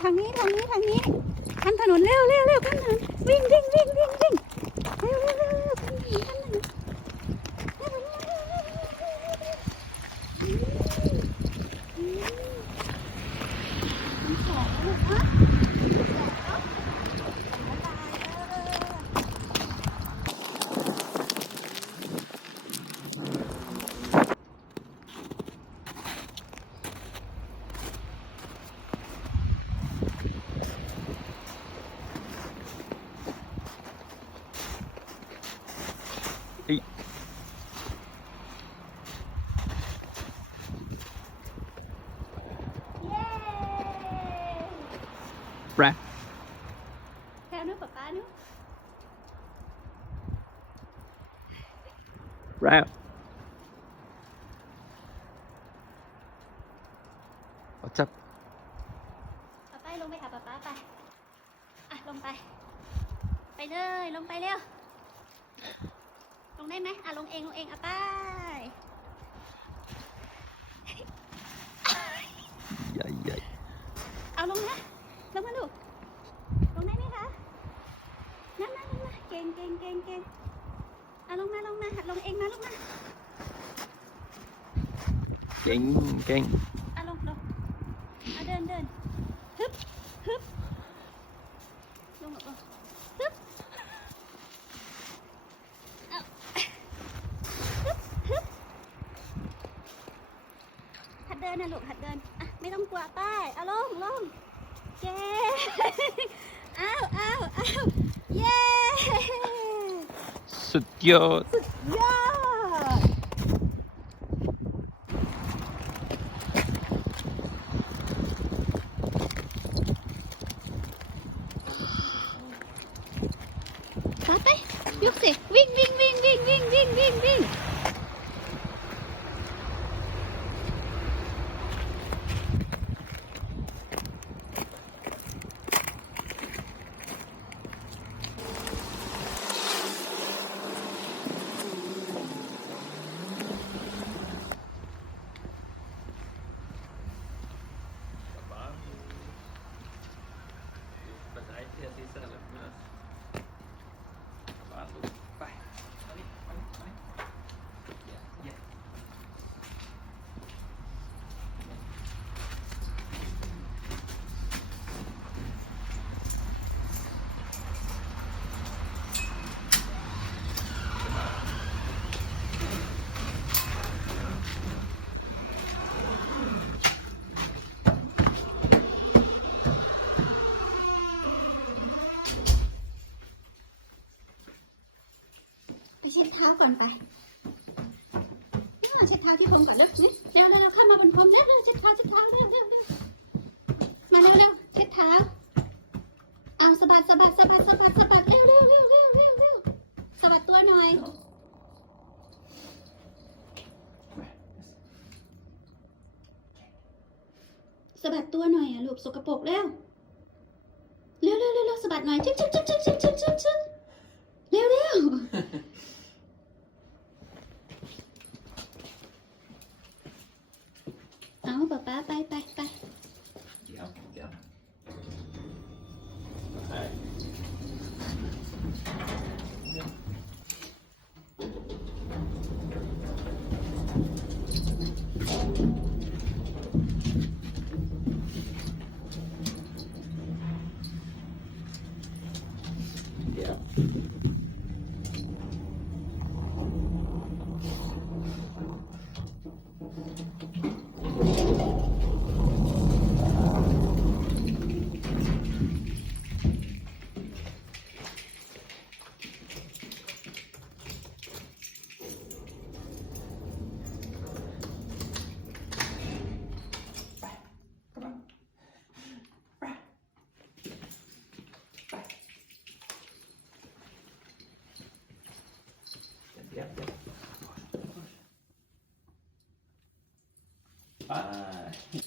ทางนี้ทางนี้ทางนี้ข้ามถนนเร็วเร็วเร็วข้ามถนนวิ่งวิ่งวิ่งวิ่งวิ่งเร็วเร็วเร็วเร็วข้ามถนนข้ามถนนเร็วเร็วเร็วเร็วเร็วเร็วอืมมันแสบนะลูกนะแสบเนาะบ๊ายบายเออ เย้ แปรแถวนู้นป๊าป๊านู้นแปรจับป๊าไปลงไปหาป๊าป๊าไป อะ ลงไป ไปเลย ลงไปเร็ว ลงได้ไหมอะ ลงเอง ลงเองอะไปใหญ่ใหญ่ เอาลงนะ ลงมาดู ลงได้ไหมคะนั่นนั่นนั่นนะเก่ งเก่งเก่งเก่งเอาลงมาลงมาหัดลงเองมาลงมาเก่งเก่งเอาลงลงเอาเดินเดินฮึบฮึบลงลงลงฮึบเอาฮึบฮึบหัดเดินนะลูกหัดเดินอะไม่ต้องกลัวป้ายเอาลงลงเย้อ้าวอ้าวอ้าวเย้ สุดยอดยอดไปไปยกสิ วิ่งวิ่งวิ่งวิ่งวิ่งวิ่งวิ่งวิ่ง Ya, sisa lah. Terima kasih. ก่อนไปเช็ดเท้าพี่พรก่อนเร็วนี่เร็วเร็วเข้ามาบนพรมเร็วเร็วเช็ดเท้าเช็ดเท้าเร็วเร็วเร็วมาเร็วเร็วเช็ดเท้าเอาสะบัดสะบัดสะบัดสะบัดสะบัดเร็วเร็วเร็วเร็วเร็วเร็วสะบัดตัวหน่อยสะบัดตัวหน่อยอะลูกสกปรกเร็วเร็วเร็วเร็วสะบัดหน่อยชึ้งชึ้งชึ้งชึบชึบชึบชึบเร็วเร็ว เอาป๊าป๊าไปไปไปเดี๋ยวเดี๋ยว Bye.